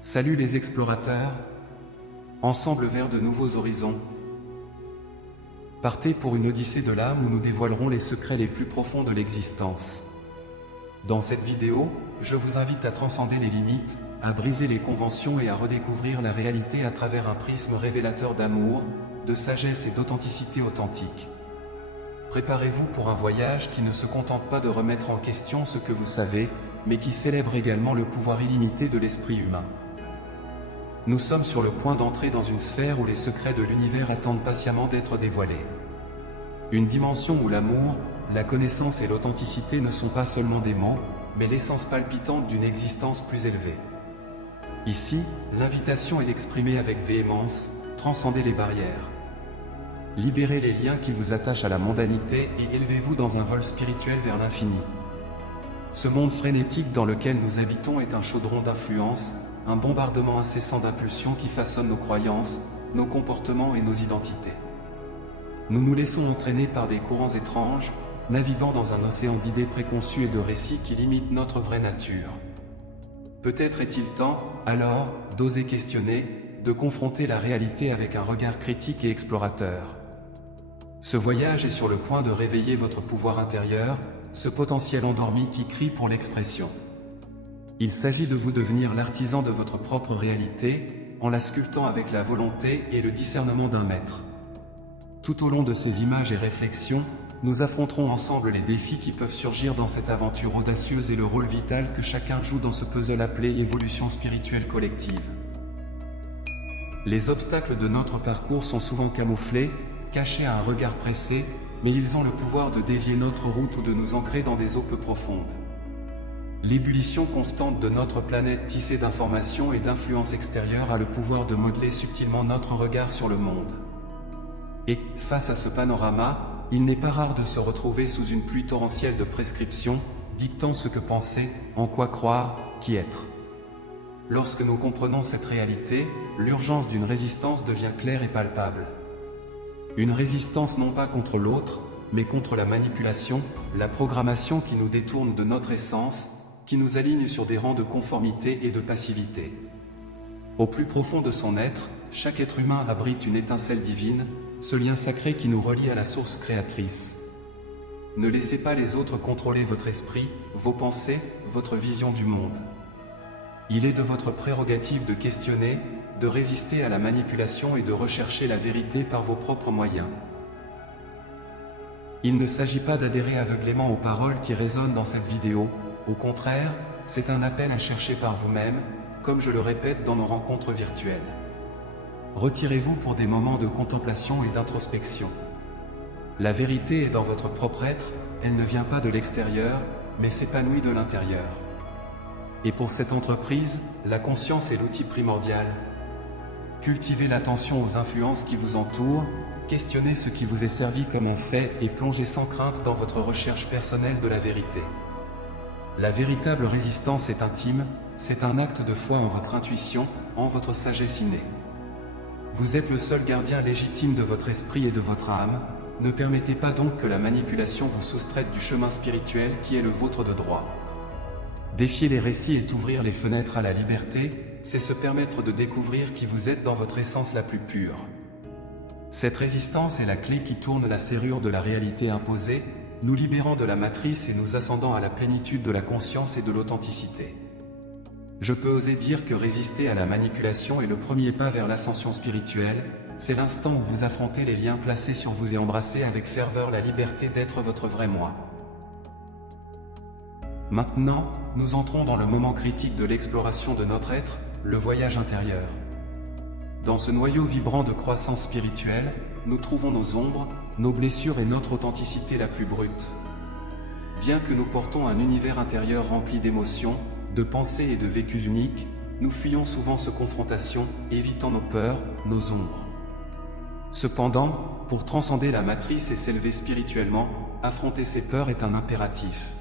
Salut les explorateurs, ensemble vers de nouveaux horizons. Partez pour une odyssée de l'âme où nous dévoilerons les secrets les plus profonds de l'existence. Dans cette vidéo, je vous invite à transcender les limites, à briser les conventions et à redécouvrir la réalité à travers un prisme révélateur d'amour, de sagesse et d'authenticité authentique. Préparez-vous pour un voyage qui ne se contente pas de remettre en question ce que vous savez, mais qui célèbre également le pouvoir illimité de l'esprit humain. Nous sommes sur le point d'entrer dans une sphère où les secrets de l'univers attendent patiemment d'être dévoilés. Une dimension où l'amour, la connaissance et l'authenticité ne sont pas seulement des mots, mais l'essence palpitante d'une existence plus élevée. Ici, l'invitation est d'exprimer avec véhémence, transcender les barrières. Libérez les liens qui vous attachent à la mondanité et élevez-vous dans un vol spirituel vers l'infini. Ce monde frénétique dans lequel nous habitons est un chaudron d'influence, un bombardement incessant d'impulsions qui façonnent nos croyances, nos comportements et nos identités. Nous nous laissons entraîner par des courants étranges, naviguant dans un océan d'idées préconçues et de récits qui limitent notre vraie nature. Peut-être est-il temps, alors, d'oser questionner, de confronter la réalité avec un regard critique et explorateur. Ce voyage est sur le point de réveiller votre pouvoir intérieur, ce potentiel endormi qui crie pour l'expression. Il s'agit de vous devenir l'artisan de votre propre réalité, en la sculptant avec la volonté et le discernement d'un maître. Tout au long de ces images et réflexions, nous affronterons ensemble les défis qui peuvent surgir dans cette aventure audacieuse et le rôle vital que chacun joue dans ce puzzle appelé évolution spirituelle collective. Les obstacles de notre parcours sont souvent camouflés, cachés à un regard pressé, mais ils ont le pouvoir de dévier notre route ou de nous ancrer dans des eaux peu profondes. L'ébullition constante de notre planète tissée d'informations et d'influences extérieures a le pouvoir de modeler subtilement notre regard sur le monde. Et, face à ce panorama, il n'est pas rare de se retrouver sous une pluie torrentielle de prescriptions, dictant ce que penser, en quoi croire, qui être. Lorsque nous comprenons cette réalité, l'urgence d'une résistance devient claire et palpable. Une résistance non pas contre l'autre, mais contre la manipulation, la programmation qui nous détourne de notre essence, qui nous aligne sur des rangs de conformité et de passivité. Au plus profond de son être, chaque être humain abrite une étincelle divine, ce lien sacré qui nous relie à la source créatrice. Ne laissez pas les autres contrôler votre esprit, vos pensées, votre vision du monde. Il est de votre prérogative de questionner, de résister à la manipulation et de rechercher la vérité par vos propres moyens. Il ne s'agit pas d'adhérer aveuglément aux paroles qui résonnent dans cette vidéo, au contraire, c'est un appel à chercher par vous-même, comme je le répète dans nos rencontres virtuelles. Retirez-vous pour des moments de contemplation et d'introspection. La vérité est dans votre propre être, elle ne vient pas de l'extérieur, mais s'épanouit de l'intérieur. Et pour cette entreprise, la conscience est l'outil primordial. Cultivez l'attention aux influences qui vous entourent, questionnez ce qui vous est servi comme un fait et plongez sans crainte dans votre recherche personnelle de la vérité. La véritable résistance est intime, c'est un acte de foi en votre intuition, en votre sagesse innée. Vous êtes le seul gardien légitime de votre esprit et de votre âme, ne permettez pas donc que la manipulation vous soustraite du chemin spirituel qui est le vôtre de droit. Défier les récits et ouvrir les fenêtres à la liberté, c'est se permettre de découvrir qui vous êtes dans votre essence la plus pure. Cette résistance est la clé qui tourne la serrure de la réalité imposée, nous libérant de la matrice et nous ascendant à la plénitude de la conscience et de l'authenticité. Je peux oser dire que résister à la manipulation est le premier pas vers l'ascension spirituelle, c'est l'instant où vous affrontez les liens placés sur vous et embrassez avec ferveur la liberté d'être votre vrai moi. Maintenant, nous entrons dans le moment critique de l'exploration de notre être, le voyage intérieur. Dans ce noyau vibrant de croissance spirituelle, nous trouvons nos ombres, nos blessures et notre authenticité la plus brute. Bien que nous portons un univers intérieur rempli d'émotions, de pensées et de vécus uniques, nous fuyons souvent ces confrontations, évitant nos peurs, nos ombres. Cependant, pour transcender la matrice et s'élever spirituellement, affronter ces peurs est un impératif.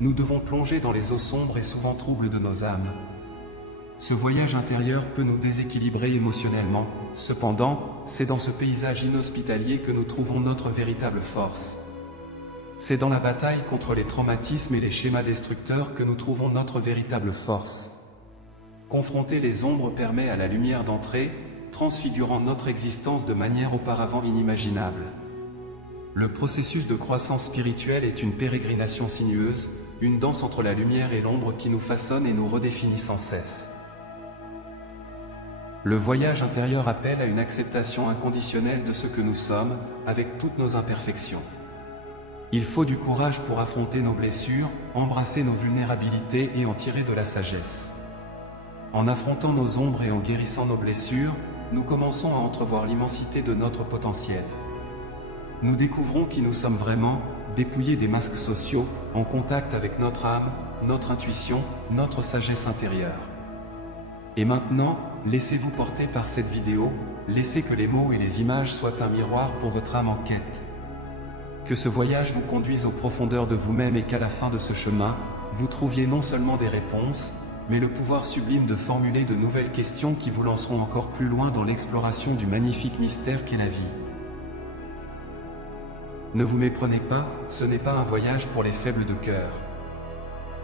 Nous devons plonger dans les eaux sombres et souvent troubles de nos âmes. Ce voyage intérieur peut nous déséquilibrer émotionnellement, cependant, c'est dans ce paysage inhospitalier que nous trouvons notre véritable force. C'est dans la bataille contre les traumatismes et les schémas destructeurs que nous trouvons notre véritable force. Confronter les ombres permet à la lumière d'entrer, transfigurant notre existence de manière auparavant inimaginable. Le processus de croissance spirituelle est une pérégrination sinueuse, une danse entre la lumière et l'ombre qui nous façonne et nous redéfinit sans cesse. Le voyage intérieur appelle à une acceptation inconditionnelle de ce que nous sommes, avec toutes nos imperfections. Il faut du courage pour affronter nos blessures, embrasser nos vulnérabilités et en tirer de la sagesse. En affrontant nos ombres et en guérissant nos blessures, nous commençons à entrevoir l'immensité de notre potentiel. Nous découvrons qui nous sommes vraiment, dépouillés des masques sociaux, en contact avec notre âme, notre intuition, notre sagesse intérieure. Et maintenant, laissez-vous porter par cette vidéo, laissez que les mots et les images soient un miroir pour votre âme en quête. Que ce voyage vous conduise aux profondeurs de vous-même et qu'à la fin de ce chemin, vous trouviez non seulement des réponses, mais le pouvoir sublime de formuler de nouvelles questions qui vous lanceront encore plus loin dans l'exploration du magnifique mystère qu'est la vie. Ne vous méprenez pas, ce n'est pas un voyage pour les faibles de cœur.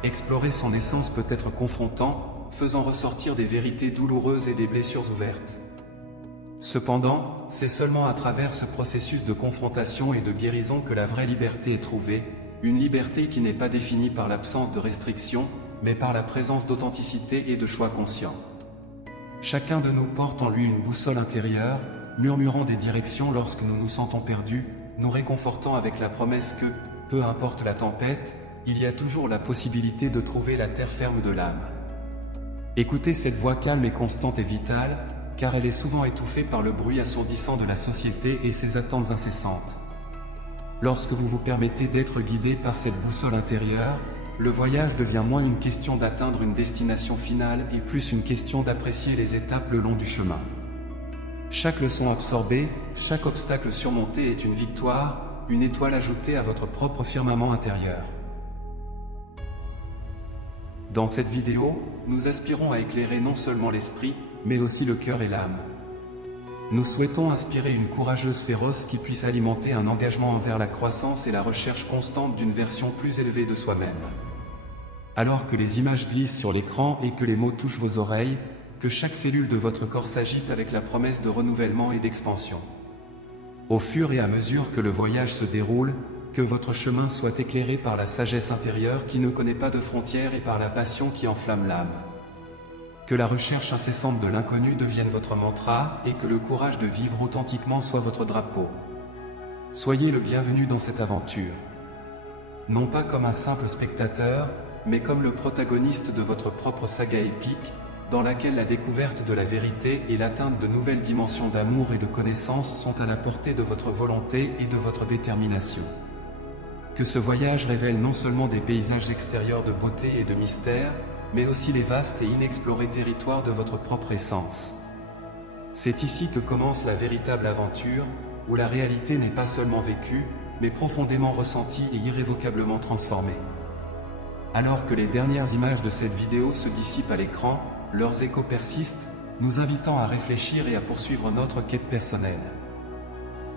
Explorer son essence peut être confrontant, faisant ressortir des vérités douloureuses et des blessures ouvertes. Cependant, c'est seulement à travers ce processus de confrontation et de guérison que la vraie liberté est trouvée, une liberté qui n'est pas définie par l'absence de restrictions, mais par la présence d'authenticité et de choix conscients. Chacun de nous porte en lui une boussole intérieure, murmurant des directions lorsque nous nous sentons perdus, nous réconfortant avec la promesse que, peu importe la tempête, il y a toujours la possibilité de trouver la terre ferme de l'âme. Écoutez cette voix calme et constante et vitale, car elle est souvent étouffée par le bruit assourdissant de la société et ses attentes incessantes. Lorsque vous vous permettez d'être guidé par cette boussole intérieure, le voyage devient moins une question d'atteindre une destination finale et plus une question d'apprécier les étapes le long du chemin. Chaque leçon absorbée, chaque obstacle surmonté est une victoire, une étoile ajoutée à votre propre firmament intérieur. Dans cette vidéo, nous aspirons à éclairer non seulement l'esprit, mais aussi le cœur et l'âme. Nous souhaitons inspirer une courageuse féroce qui puisse alimenter un engagement envers la croissance et la recherche constante d'une version plus élevée de soi-même. Alors que les images glissent sur l'écran et que les mots touchent vos oreilles, que chaque cellule de votre corps s'agite avec la promesse de renouvellement et d'expansion. Au fur et à mesure que le voyage se déroule, que votre chemin soit éclairé par la sagesse intérieure qui ne connaît pas de frontières et par la passion qui enflamme l'âme. Que la recherche incessante de l'inconnu devienne votre mantra et que le courage de vivre authentiquement soit votre drapeau. Soyez le bienvenu dans cette aventure. Non pas comme un simple spectateur, mais comme le protagoniste de votre propre saga épique, dans laquelle la découverte de la vérité et l'atteinte de nouvelles dimensions d'amour et de connaissance sont à la portée de votre volonté et de votre détermination. Que ce voyage révèle non seulement des paysages extérieurs de beauté et de mystère, mais aussi les vastes et inexplorés territoires de votre propre essence. C'est ici que commence la véritable aventure, où la réalité n'est pas seulement vécue, mais profondément ressentie et irrévocablement transformée. Alors que les dernières images de cette vidéo se dissipent à l'écran, leurs échos persistent, nous invitant à réfléchir et à poursuivre notre quête personnelle.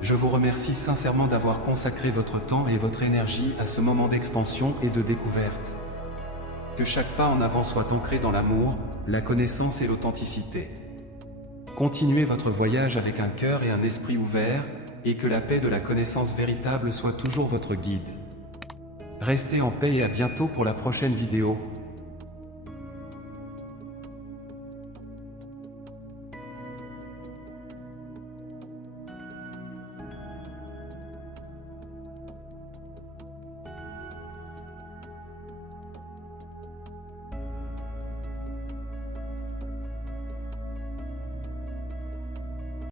Je vous remercie sincèrement d'avoir consacré votre temps et votre énergie à ce moment d'expansion et de découverte. Que chaque pas en avant soit ancré dans l'amour, la connaissance et l'authenticité. Continuez votre voyage avec un cœur et un esprit ouverts, et que la paix de la connaissance véritable soit toujours votre guide. Restez en paix et à bientôt pour la prochaine vidéo.